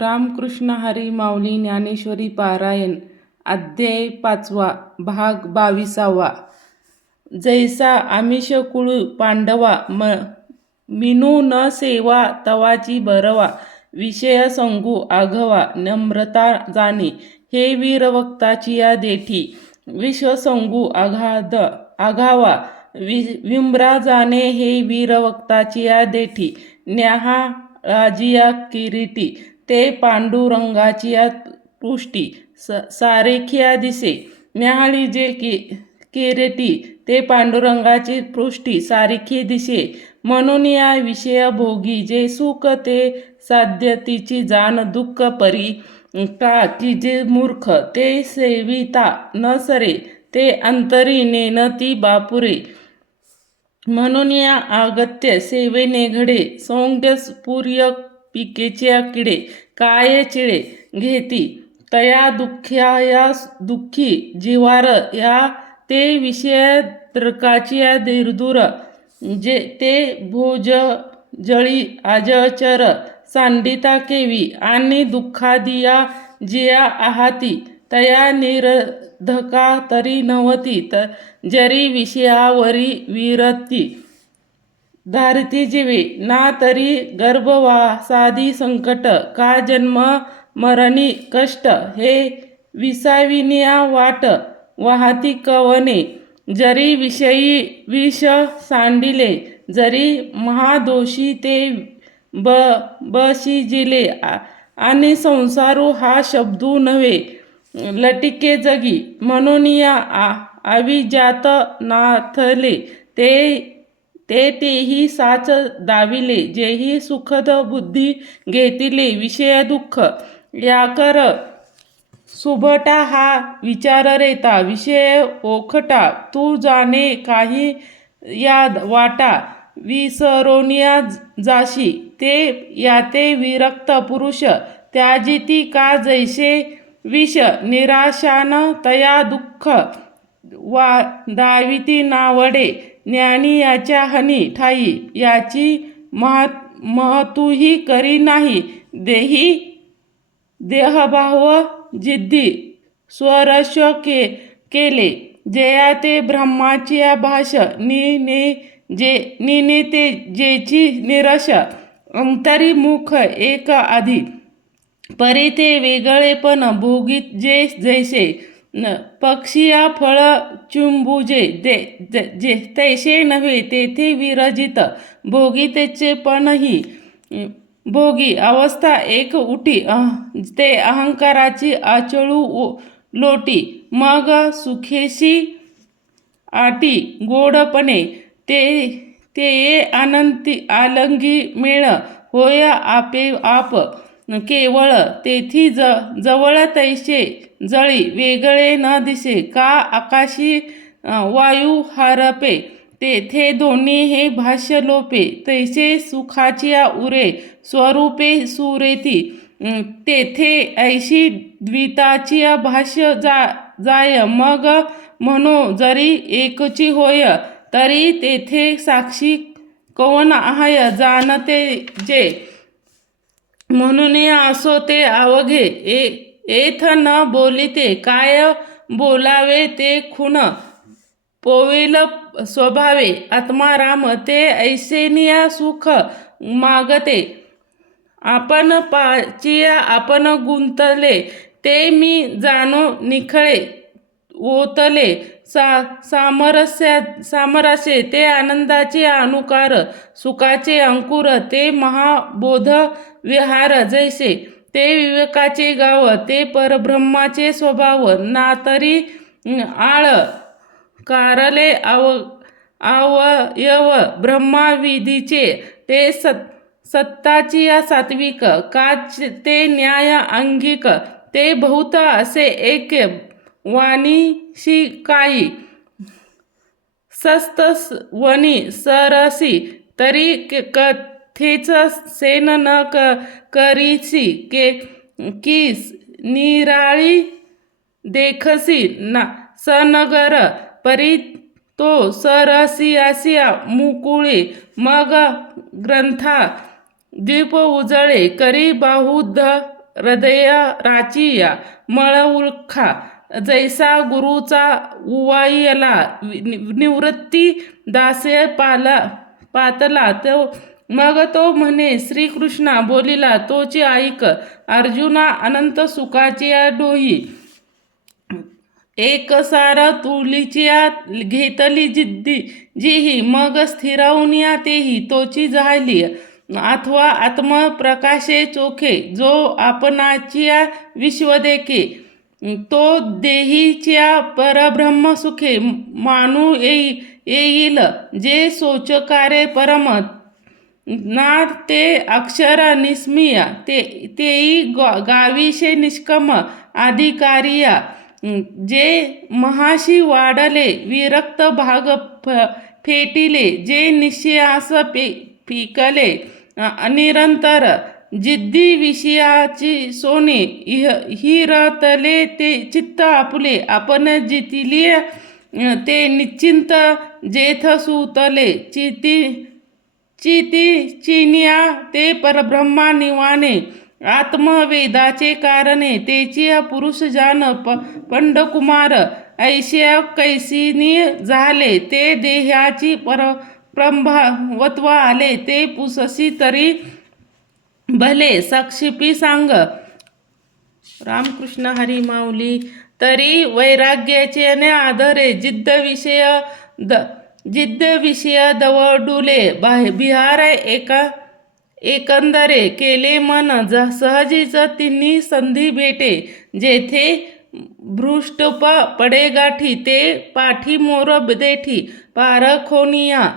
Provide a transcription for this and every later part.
रामकृष्ण हरी माऊली ज्ञानेश्वरी पारायण अध्याय 5 भाग 22. जैसा आमिष कुळू पांडवा मिनू न सेवा तवाची बरवा विषय संगू आघवा नम्रता जाणे हे वीरवक्ताची या देठी विश्वसंगू आघावा विम्रा जाणे हे वीरवक्ताची या देठी न्याहा राजिया किरीटी ते पांडुरंगाची या पृष्टी सारेखिया दिसे न्याहाळी जे किरीटी ते पांडुरंगाची पृष्टी सारखी दिसे म्हणून या विषय भोगी जे सुख ते साध्य तिची जाण दुःख परी का की जे मूर्ख ते सेविता न सरे ते अंतरी नेनती बापुरे म्हणून या अगत्य सेवेने घडे सौंग्य स्फुर्य पिकेच्या किडे काय चिळे घेती तया दुःख्या दुःखी जिवार या ते विषय तर्काची या दीर्दूर जे ते भोज जळी अजचर सांडिता केवी आणि दुःखादिया जिया आहाती तया निरधका तरी नवती जरी विषयावरी विरती धारती जीवे ना तरी गर्भवासादी संकट का जन्म मरणी कष्ट हे विसाविनिया वाट वाहती कवने जरी विषयी विष सांडिले जरी महादोषी ते बशिजिले आणि संसारू हा शब्दू नव्हे लटिके जगी म्हणून या अविजात नाथले तेही साच दाविले जेही सुखद बुद्धी घेतिले विषय दुःख याकर सुभटा हा विचार रेता विषय ओखटा तू जाणे काही या वाटा विसरोनिया जाशी ते याते विरक्त पुरुष त्याजिती का जैसे विष निराशान तया दुःख दाविती नावडे ज्ञानी याच्या हनी ठाई याची महतूही करी नाही देहभाव जिद्दी स्वरस्व केले जया ते ब्रह्माची भाष निने ते जेची निरश अंतरी मुख एक आधी परी ते वेगळेपण भोगीत जे जैसे पक्षिया फळ चुंबुजे तैसे नव्हे तेथे विरजित भोगितेचे पणही भोगी अवस्था एक उठी ते अहंकाराची आचळू लोटी मग सुखेशी आटी गोडपणे ते अनंती आलंगी मेळ होय आपे आप केवळ तेथी जवळ तैसे जळी वेगळे न दिसे का आकाशी वायू हारपे तेथे दोन्ही हे भाष्य लोपे तैसे सुखाची उरे स्वरूपे सुरेती तेथे ऐशी द्विताची भाष्य जाय मग म्हणो जरी एकची होय तरी तेथे साक्षी कवन आहाय जाणते जे म्हणून असो ते अवघे एथ न बोलिते काय बोलावे ते खुन पोवेल स्वभावे आत्माराम ते ऐसेनिया सुख मागते आपण पाचिया आपण गुंतले ते मी जाणो निखळे ओतले सामरस्ये ते आनंदाचे अनुकार सुखाचे अंकुर ते महाबोध विहार जैसे ते विवेकाचे गाव ते परब्रह्माचे स्वभाव ना तरी आळ कारले अवयव ब्रह्माविधीचे ते सत्ताची सात्विक काच ते न्याय अंगिक ते बहुत असे एक वाणीशी काही सस्त वनी सरसी तरी कथेच सेन न करीसी की निराळी देखसी सनगर परी तो सरसियासिया मुकुळी मग ग्रंथा दीप उजळे करी बाहुध हृदय राचिया मळ उल्खा जैसा गुरुचा उवाईला निवृत्ती दासे पातला तो मग तो म्हणे श्रीकृष्णा बोलिला तोची ऐक अर्जुना अनंत सुखाची डोही एक सार तुलीचिया घेतली जिद्दी जीही मग स्थिरवूनिया तेही तोची झाली अथवा आत्मप्रकाशे चोखे जो आपणाचिया विश्व देखे तो देहीच्या परब्रह्म सुखे मानू येईल जे सोचकारे परम ना ते अक्षर निस्मिय तेही गाविषे निष्कम अधिकारिया जे महाशी वाढले विरक्त भाग फेटिले जे निश्चयास पिकले निरंतर जिद्दी विषयाची सोने हिरतले ते चित्त आपुले आपण जितिलिय ते निश्चिंत जेथ सुतले चिती चिन्या ते परब्रह्मा निवाने आत्मवेदाचे कारणे तेची पुरुष जान पंडकुमार ऐश्या कैसिनी झाले ते देहाची प्रभावत्व आले ते पुससी तरी भले साक्षीपी सांग रामकृष्ण हरी माऊली तरी वैराग्याचे आधारे जिद्द विषय दवडुले बिहार एकंदरे केले मन सहजीच तिन्ही संधी भेटे जेथे भ्रुष्टप पडे गाठी ते पाठी मोर देठी पारखोनिया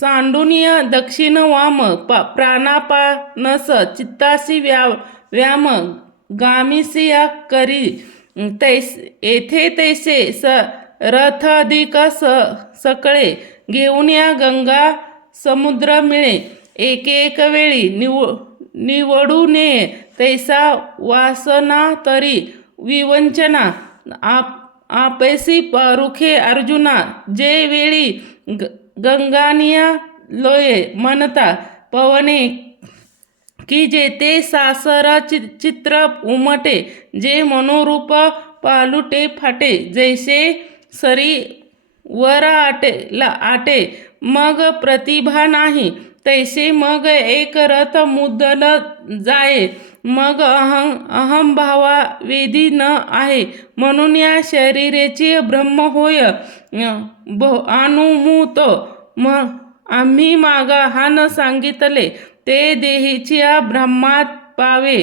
सांडुनिया दक्षिण वाम प्राणापानस चित्तासी व्याम गामिसिया करी येथे तैसे रथ अधिक सकळे घेऊन या गंगा समुद्र मिळे एक वेळी निवडू नये तैसा वासना तरी विवंचना आपैसी परुखे अर्जुना जे वेळी गंगानिया लोये म्हणता पवने की जेते सासर चित्र उमटे जे मनोरूप पालुटे फाटे जैसे सरी वर आटे मग प्रतिभा नाही तैसे मग एक रथ मुदल जाये मग अहंभावा वेदी न आहे म्हणून या शरीरेची ब्रह्म होय अनुमूत आम्ही माग हान सांगितले ते देहीची ब्रह्मात पावे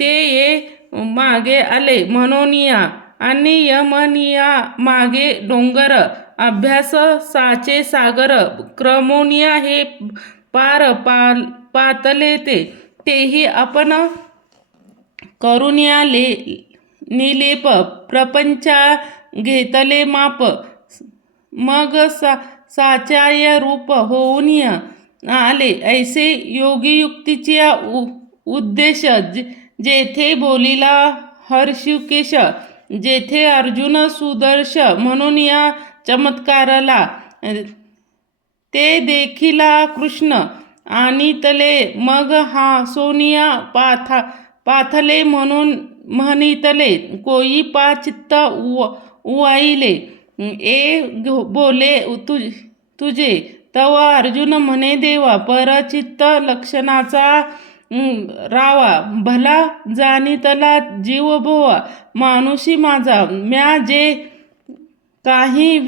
ते ये मागे आले म्हणून या आणि यमनिया मागे डोंगर अभ्यास साचे सागर क्रमोनिया हे पातले तेही आपण करुनिया निलेप प्रपंचा घेतले माप मग साचाय रूप होऊन आले ऐसे योगीयुक्तीचे उद्देश जेथे बोलिला हर्षुकेश जेथे अर्जुन सुदर्श म्हणून या चमत्काराला ते देखिला कृष्ण आणि तले मग हा सोनिया पाथले म्हणून म्हणितले कोई पा चित्त उवाईले ए बोले तुझे तव अर्जुन म्हणे देवा परचित्त लक्षणाचा रावा भला जाणितला जीव भोवा मानुषी माझा म्या जे काही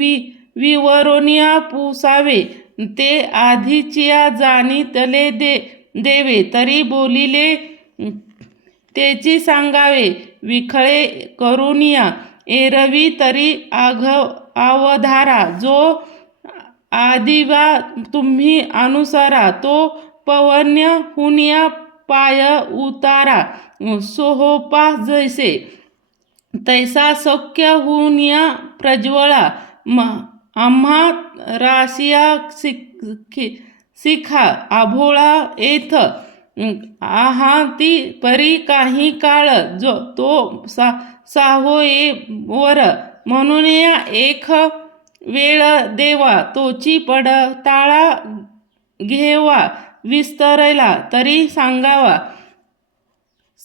विवरोनिया पुसावे ते आधीचिया जाणितले देवे तरी बोलिले तेची सांगावे विखळे करुनिया एरवी तरी अवधारा जो आदिवा तुम्ही अनुसारा तो पवन्य हुनिया पाय उतारा सोहोपा जैसे तैसा सौख्य हुनिया प्रज्वळा आम्हा राशिया शिखा आभोळा येथ आहाती परी काही काळ जो तो साहोये वर म्हणून या एक वेळ देवा तोची पडताळा घेवा विस्तरला तरी सांगावा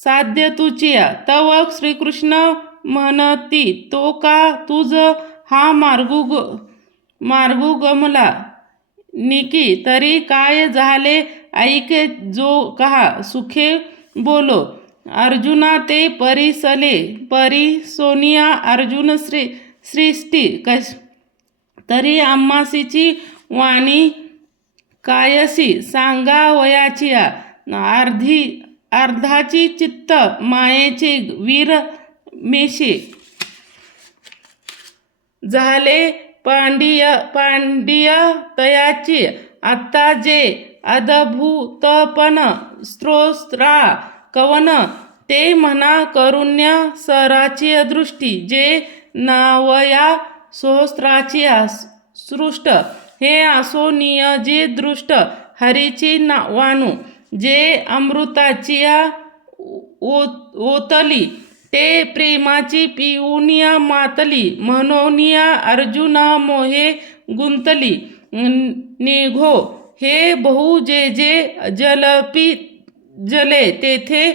साध्य तुचिया. तव श्रीकृष्ण म्हणती तो का तुझ हा मार्गू गमला निकी. तरी काय झाले ऐके जो कहा सुखे बोलो. अर्जुना ते परिसले परी सोनिया अर्जुन सृष्टी तरी आम्हासीची वाणी कायसी सांगा वयाचिया. अर्धाची चित्त मायेचे वीर मेशे झाले पांडिय तयाची. आता जे अद्भुतपण स्तोत्रा कवन ते म्हणा करुण्य सराची दृष्टी. जे नवया सहस्राची सृष्ट हे असो नियजी दृष्ट हरीची वाणू. जे अमृताची ओतली ते प्रेमाची पिऊनिया मातली. म्हणूनिया अर्जुन मोहे गुंतली निघो हे बहु जे जलपी जले तेथे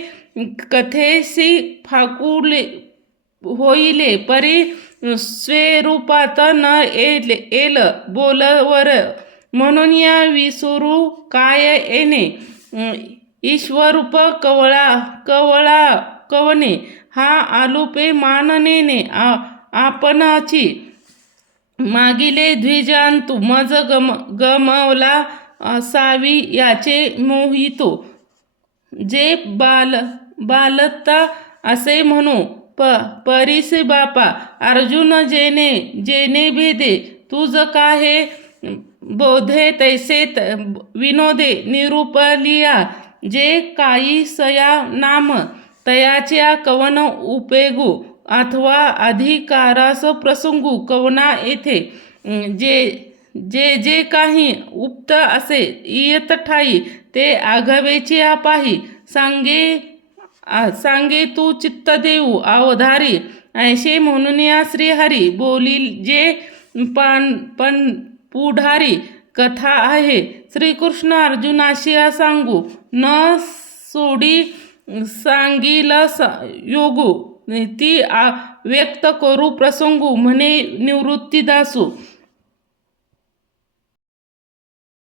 कथेसी फाकुले होईले. परी स्वरूपात न येल बोलवर म्हणून या विसरू काय येणे. ईश्वरूप कवणे हा आलुपे माननेने आपणाची. मागिले द्विजांतू मज गमवला असावी याचे मोहितो. जे बालता असे म्हणू परीस बापा. अर्जुन जेने भेदे तुझ काहे बोधे तैसे विनोदे निरूपलिया. जे काही सया नाम तयाच्या कवन उपेगू अथवा अधिकारास प्रसंगू कवना येथे. जे काही उक्त असे इयत ठाई ते आघवेची पाही. सांगे तू चित्त देऊ अवधारी. ऐशे म्हणून या श्रीहरी बोली जे पुढारी कथा आहे. श्रीकृष्ण अर्जुनाशी सांगू न सोडी सांगील योगू. ती व्यक्त करू प्रसंगू म्हणे निवृत्ती दासू.